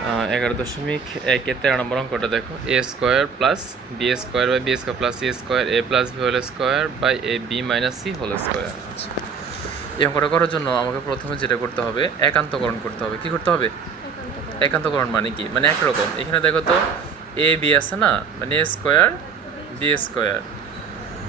11.1-13 নম্বর অঙ্কটা দেখো, A square plus B square by B square plus C square A plus B whole square by A B minus C whole square. আচ্ছা, এই অঙ্কটা করার জন্য আমাকে প্রথমে যেটা করতে হবে, একান্তকরণ করতে হবে। কি করতে হবে? একান্তকরণ মানে কি? মানে একরকম। এখানে দেখো তো এ বি আছে না, মানে এ স্কোয়ার বি স্কোয়ার,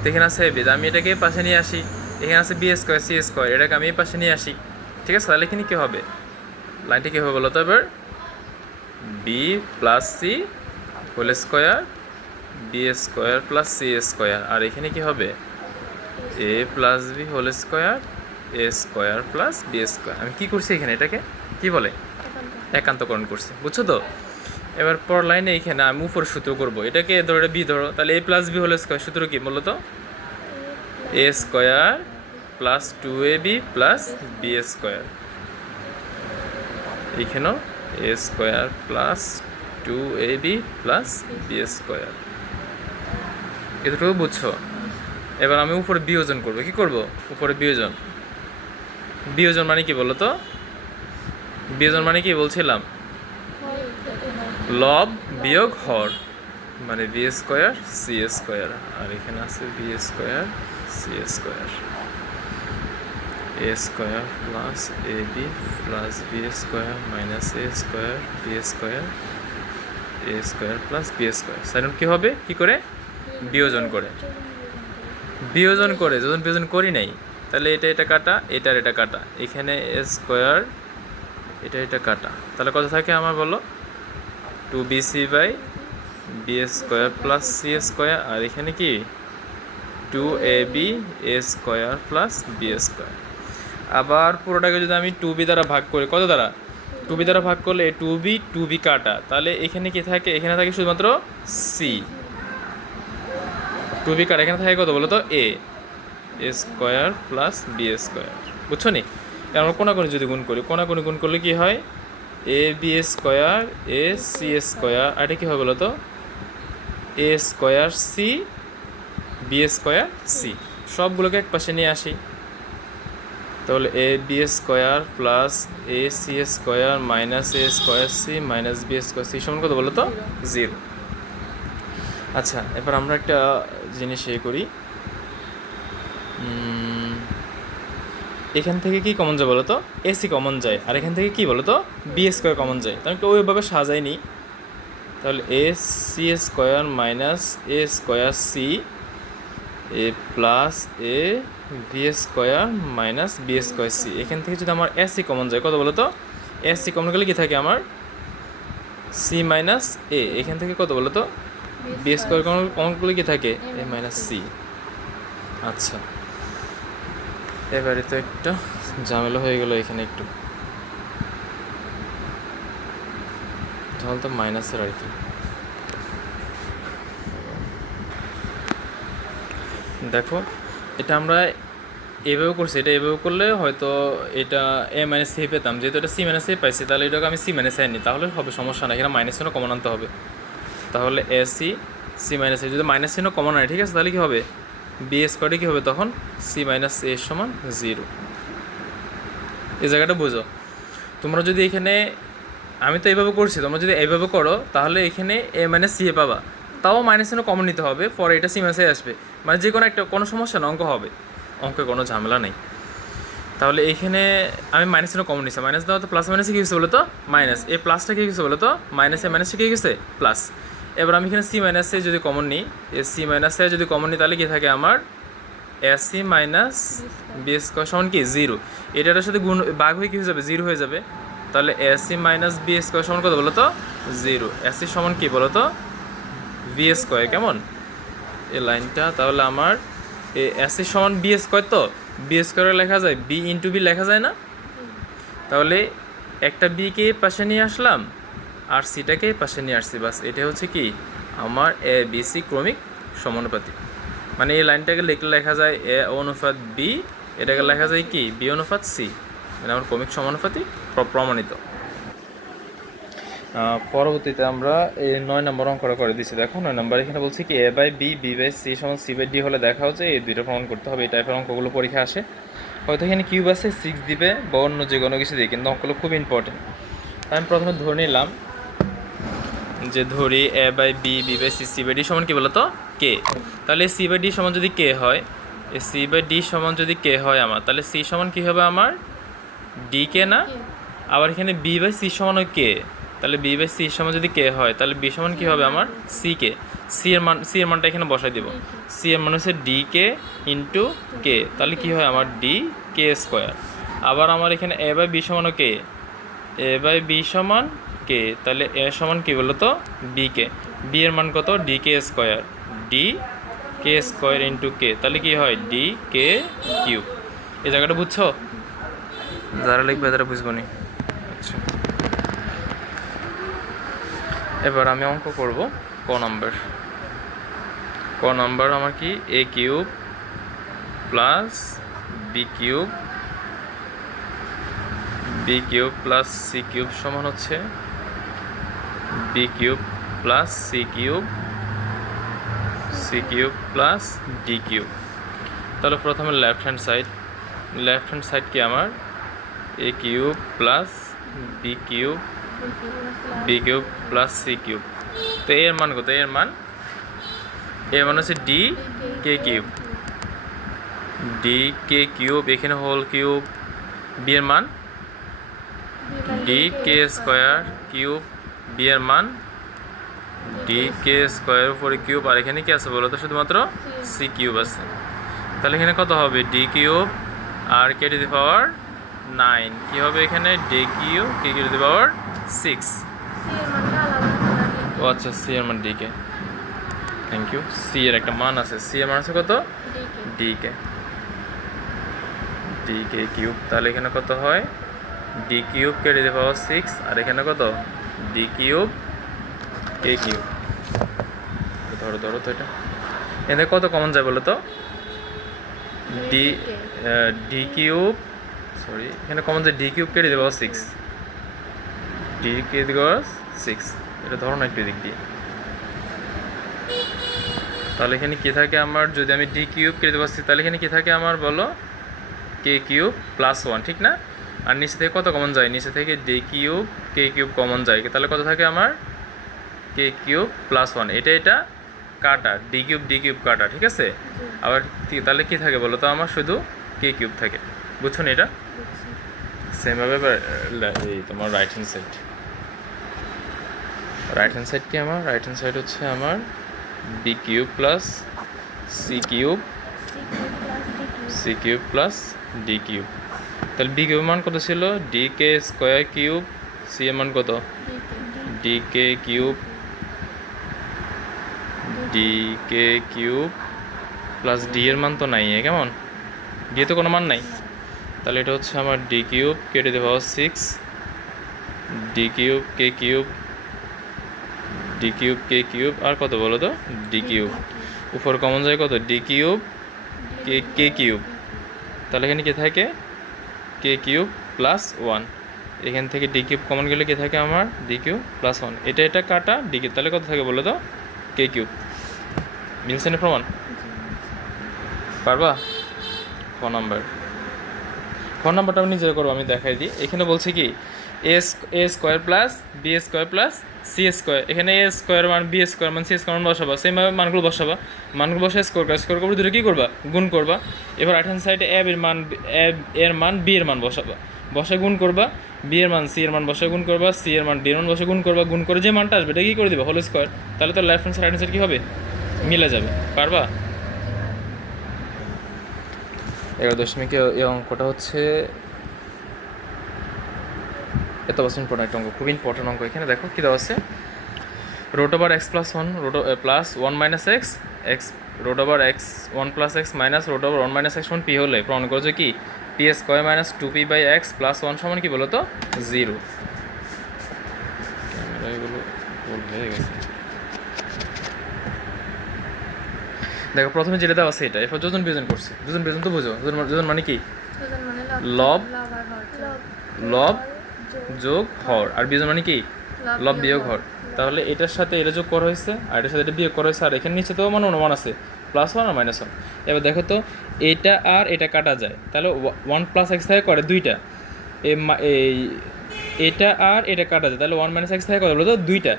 তো এখানে আছে এ বি, আমি এটাকে পাশে নিয়ে আসি। এখানে আছে বি স্কোয়ার সি স্কোয়ার, এটাকে আমি এই পাশে নিয়ে আসি। ঠিক আছে, তাহলে এখানে কী হবে? লাইনটা কী হবে বলো তো এবার? B plus C whole square B square plus C square, আর এখানে কি হবে? A plus B whole square A square plus B square. আমি কী করছি এখানে? এটাকে কি বলে? একান্তকরণ করছি, বুঝছো তো? এবার পর লাইনে এইখানে আমি উপর সূত্র করবো, এটাকে ধরো, এটা বি ধরো, তাহলে A plus B whole square সূত্র কি বলো তো? A square plus 2ab plus B square. এখানেও A square plus 2ab plus B square. এতটুকু বুঝছো? এবার আমি উপরে বিয়োজন করবো। কি করব? উপরে বিয়োজন। বিয়োজন মানে কি বলো তো? বিয়োজন মানে কি বলছিলাম? লব বিয়োগ হর, মানে বি স্কোয়ার সি স্কোয়ার, আর এখানে আছে B square C square. A square plus A B plus B square minus A square B square A square plus B square. Sign কী হবে? কি করে? বিয়োজন করে। বিয়োজন করে, যখন বিয়োজন করি নাই, তাহলে এটা এটা কাটা, এটার এটা কাটা, এখানে এ স্কোয়ার এটা এটা কাটা, তাহলে কত থাকে আমার বলো? 2bc by B square plus C square, আর এখানে কি 2ab A square plus B square. আবার পুরোটাকে যদি আমি 2b দ্বারা ভাগ করি, কত দ্বারা? 2b দ্বারা ভাগ করলে 2b কাটা, তাহলে এখানে কি থাকে? এখানে থাকে শুধুমাত্র সি। 2b কাটা, এখানে থাকে কত বলো তো? A square plus B square. বুঝছো নি? আমরা কোনাকুনি যদি গুণ করি, কোনাকুনি গুণ করলে কি হয়? A B square A C square, আর এটা কী হয় বলো তো? A square C B square C. সবগুলোকে এক পাশে নিয়ে আসি, তাহলে A B square plus A C square minus A square C minus B square C সমান কত বলো তো? 0। আচ্ছা, এবার আমরা একটা জিনিস করি, এখান থেকে কি কমন যায় বলো তো? এসি কমন যায়, আর এখান থেকে কি বলো তো? বি স্কোয়ার কমন যায়। তাহলে একটু ওইভাবে সাজাইনি, তাহলে A C square minus A square C A plus A V square minus B square C. এখান থেকে যদি আমার এসি কমন যায়, কত বলো তো? এসি কমন গেলে কি থাকে আমার? সি মাইনাস এ। এখান থেকে কত বলো তো? বি স্কোয়ার কমন করলে কি থাকে? এ মাইনাস সি। আচ্ছা, এবারে তো একটা ঝামেলা হয়ে গেল এখানে একটু, তাহলে তো মাইনাসের আর কি। দেখো, এটা আমরা এভাবে করছি, এটা এভাবে করলে হয়তো এটা এ মাইনাস সি পেতাম, যেহেতু এটা সি মাইনাস সি পাইছি, তাহলে এটাকে আমি সি মাইনাস এ নিই, তাহলে হবে সমস্যা না। এখানে মাইনাস চিহ্ন কমন আনতে হবে, তাহলে এ সি সি মাইনাস এ, যদি মাইনাস চিহ্ন কমন আনে, ঠিক আছে, তাহলে কী হবে? বি স্কোয়ারে কী হবে তখন? সি মাইনাস এ সমান 0। এই জায়গাটা বুঝো। তোমরা যদি এখানে, আমি তো এইভাবে করছি, তোমরা যদি এইভাবে করো, তাহলে এখানে এ মাইনাস সি এ পাবা, তাও মাইনাস চিহ্ন কমন নিতে হবে, পরে এটা সি মাইনাস এ আসবে, মানে যে কোনো একটা, কোনো সমস্যা না, অঙ্ক হবে, অঙ্কে কোনো ঝামেলা নেই। তাহলে এইখানে আমি মাইনাস চিহ্ন কমন নিচ্ছি, মাইনাস দেওয়া তো প্লাস মাইনাসে কী গেছে বলো তো? মাইনাস। এই প্লাসটা কী গেছে বলো তো? মাইনাসে মাইনাসে কী গেছে? প্লাস। এবার আমি এখানে সি মাইনাসে যদি কমন নিই, এ সি মাইনাসে যদি কমন নিই, তাহলে কী থাকে আমার? S C minus B square সমান কি? 0। এটার সাথে গুণ ভাগ হয়ে কী হয়ে যাবে? 0 হয়ে যাবে। তাহলে S C minus B square সমান কত বলো তো? 0। এস সি সমান কি বলো তো? B square. কেমন এই লাইনটা? তাহলে আমার এস সি সমান বি স্কোয়ার, তো বি স্কোয়ারে লেখা যায় বি ইন্টু বি লেখা যায় না? তাহলে একটা বিকে পাশে নিয়ে আসলাম, আর সিটাকে পাশে নিয়ে আসছি, বাস। এটা হচ্ছে কি আমার এ বি সি ক্রমিক সমানুপাতিক। মানে এই লাইনটাকে লিখলে লেখা যায় এ অনুপাত বি, এটাকে লেখা যায় কি? বি অনুপাত সি, মানে আমার ক্রমিক সমানুপাতিক প্রমাণিত। পরবর্তীতে আমরা এই 9 নম্বর অঙ্কটা করে দিচ্ছি। দেখো 9 নম্বর এখানে বলছি কি A by B B by C সমান সি বাই ডি হলে দেখা হচ্ছে এই দুইটা প্রমাণ করতে হবে। এই টাইপের অঙ্কগুলো পরীক্ষা আসে, হয়তো এখানে কিউব আছে 6 দিবে বা অন্য যে কোনো কিছু দিয়ে, কিন্তু অঙ্কগুলো খুব ইম্পর্টেন্ট। আমি প্রথমে ধরে নিলাম যে ধরি A by B B by C C by D সমান কি বলতো কে। তাহলে সি বাই ডি সমান যদি কে হয়, এই সি বাই ডি সমান যদি কে হয় আমার, তাহলে সি সমান কী হবে আমার ডি কে না। আবার এখানে বি বাই সি সমানও কে, তাহলে বি বাই সি সমান যদি কে হয় তাহলে বি সমান কী হবে আমার সি কে। সি এর মানটা এখানে বসাই দিব। সি এর মান হচ্ছে ডি কে ইন্টু কে, তাহলে কী হয় আমার ডি কে স্কোয়ার। আবার আমার এখানে এ বাই বি সমানও কে, এ বাই বি সমান কে, তাহলে এ সমান কী বলতো ডি কে। বি এর মান কত ডি কে স্কোয়ার, ডি কে স্কোয়ার ইন্টু কে, তাহলে কী হয় ডি কে কিউব। এই জায়গাটা বুঝছো? যারা লিখবে তারা বুঝবো নি। আচ্ছা, এবার আমি অঙ্ক করব ক নাম্বার। ক নাম্বার আমার কি A cube plus B cube plus C cube সমান হচ্ছে B cube plus C cube plus D cube. তাহলে প্রথমে লেফট হ্যান্ড সাইড কি আমার A cube plus B cube plus C cube. তো এর মান কত? এর মান হচ্ছে ডি কে কিউব, এখানে হোল কিউব। বি এর মান ডি কে স্কোয়ার কিউব, বি এর মান ডি কে স্কোয়ার উপরে কিউব, আর এখানে কি আছে বলো তো শুধুমাত্র সি কিউব আছে। তাহলে এখানে কত হবে ডি কিউব আর কে টু দি পাওয়ার 9, কি হবে এখানে D cube K to the power 6। ও আচ্ছা, সি এর মান D K, thank you. C এর একটা মান আছে, সি এর মান আছে কত ডি কে কিউব। তাহলে এখানে কত হয় D cube K to the power 6, আর এখানে কত ডি কিউব কে কিউব। ধরো তো এটা এখানে কত কমন যায় বলো তো ডি কিউব, সরি এখানে কমন যায় D cube K to the power 6, D K to the power 6। এটা ধরো না একটু দিক দিয়ে। তাহলে এখানে কী থাকে আমার, যদি আমি D cube K to the power 6, তাহলে এখানে কী থাকে আমার বলো কে কিউব প্লাস 1, ঠিক না? আর নিচে থেকে কত কমন যায়? নিচে থেকে D cube cube cube common যায়, তাহলে কত থাকে আমার কে কিউব প্লাস 1। এটা কাটা ডি কিউব কাটা, ঠিক আছে? আবার তাহলে কি থাকে বলো তো আমার শুধু কে কিউব থাকে। বুঝছো না এটা? সেমভাবে এই তোমার রাইট হ্যান্ড সাইড কি আমার রাইট হ্যান্ড সাইড হচ্ছে আমার B cube plus C cube plus D cube. তাহলে বি কিউব মান কত ছিল ডি কে স্কোয়ার কিউব, সি এর মান কত ডি কে কিউব প্লাস ডি এর মান তো নাই, কেমন ডি তো কোনো মান নাই। তাহলে এটা হচ্ছে আমার D cube K to the power 6, ডি কিউব কে কিউব আর কত বলো তো ডি কিউব। উপর কমন যায় কত ডি কিউব কে কিউব, তাহলে এখানে কি থাকে কে কিউব প্লাস 1। এখান থেকে ডি কিউব কমন গেলে কি থাকে আমার ডি কিউব প্লাস 1। এটা কাটা ডি কিউব, তাহলে কত থাকে বলো তো কে কিউব। মিলছে না প্রমাণ? পারবা? ক নাম্বারটা আমি নিজে করবো, আমি দেখাই দিই। এখানে বলছে কি A square plus B square plus C square. এখানে এ স্কোয়ার মান বি স্কোয়ার মান সি স্কোয়ার মান বসাবা, সেইভাবে মানগুলো বসে স্কোয়ার করে দুটো কী করবা গুণ করবা। এবার রাইট হ্যান্ড সাইডে এর মান বি এর মান বসাবা, বসে গুণ করবা। বি এর মান সি এর মান বসে গুণ করবা, সি এর মান ডি এর মান বসে গুণ করবা। গুণ করে যে মানটা আসবে এটা কী করে দিবা হোল স্কোয়ার। তাহলে তো left hand side right hand side কী হবে মিলে যাবে। পারবা? 11 এই অঙ্কটা হচ্ছে এত বছর ইম্পর্টেন্ট অঙ্ক, খুব ইম্পর্টেন্ট অঙ্ক। এখানে দেখো কী দেওয়া আছে root over X plus 1 plus 1 minus X root over X 1 plus X minus root over 1 minus X সমান পি হলে প্রমাণ করেছে কি P square minus 2p by X plus 1 সমান কি বলো তো 0। ক্যামেরাগুলো ভুল হয়ে গেছে। দেখো প্রথমে যেটা দেওয়া আছে এটা, এরপর যোজন বিয়োজন করছে। যোজন বিয়োজন তো বুঝো, যোজন মানে কি লব যোগ হর, আর বিয়োজন মানে কি লব বিয়োগ হর। তাহলে এটার সাথে এটা যোগ করা হয়েছে আর এটার সাথে এটা বিয়োগ করা হয়েছে, আর এখানে নিচে তো মানে অনুমান আছে +1 আর -1। এবার দেখো তো এটা আর এটা কাটা যায়, তাহলে 1 + x থেকে করে দুইটা, এই এটা আর এটা কাটা যায়, তাহলে 1 - x থেকে কত বলো তো দুইটা।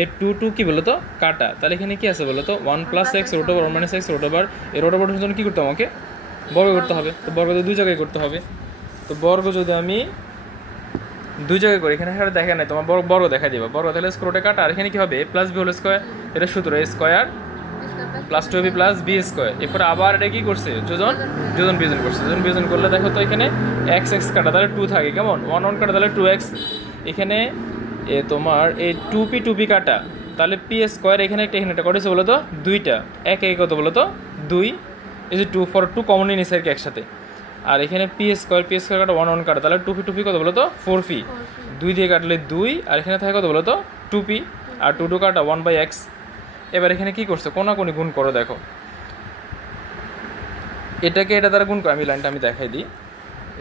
এর টু টু কী বলো তো কাটা, তাহলে এখানে কি আছে বলো তো 1 + x root over 1 - x root over, এই রুট ওভারের জন্য কী করতে হবে আমাকে বর্গ করতে হবে, তো বর্গ তো দুই জায়গায় করতে হবে। তো বর্গ যদি আমি দুই জায়গায় করি, এখানে সাথে দেখা নাই তোমার বর্গ দেখা দিবা, বর্গ তাহলে স্কোয়ারটা কাটা, আর এখানে কি হবে a + b হোল স্কোয়ার, এটা সূত্র a square plus 2ab plus B square. এরপর আবার এটা কি করছে যোজন যোজন বিয়োজন করছে, যোজন বিয়োজন করলে দেখো তো এখানে x x কাটা তাহলে 2 থাকে, কেমন 1 1 কাটা তাহলে 2x, এখানে তোমার এই 2p কাটা তাহলে p স্কোয়ার, এখানে একটা এখানে একটা করেছে বলো তো দুইটা, এক এক কত বলো তো 2, এই যে 2 ফর 2 কমনলি নিছে আর কি একসাথে, আর এখানে p স্কোয়ার কাটা 1 1 কাটা তাহলে 2p কত বলো তো 4p, 2 দিয়ে কাটলে 2, আর এখানে থাকে কত বলো তো 2p, আর 2 2 কাটা 1/x। এবার এখানে কি করছে কোনাকুনি গুণ করো, দেখো এটাকে এটা দ্বারা গুণ করো, আমি লাইনটা আমি দেখাই দিই।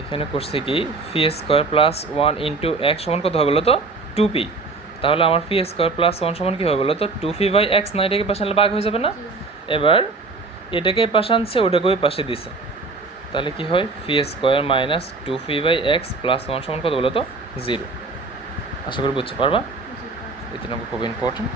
এখানে করছে কি P square plus 1 into x সমান কত হবে বলো তো 2p, তাহলে আমার পি স্কোয়ার প্লাস 1 সমান কী হবে বলো তো 2p/x, না এটাকে পাশে আনলে ভাগ হয়ে যাবে না। এবার এটাকে পাশে আনছে ওটাকেও পাশে দিছে, তাহলে কি হয় P square minus 2p/x plus 1 সমান কত বলো তো 0। আশা করি বুঝতে পারবা, এই 3 নম্বর খুব ইম্পর্টেন্ট।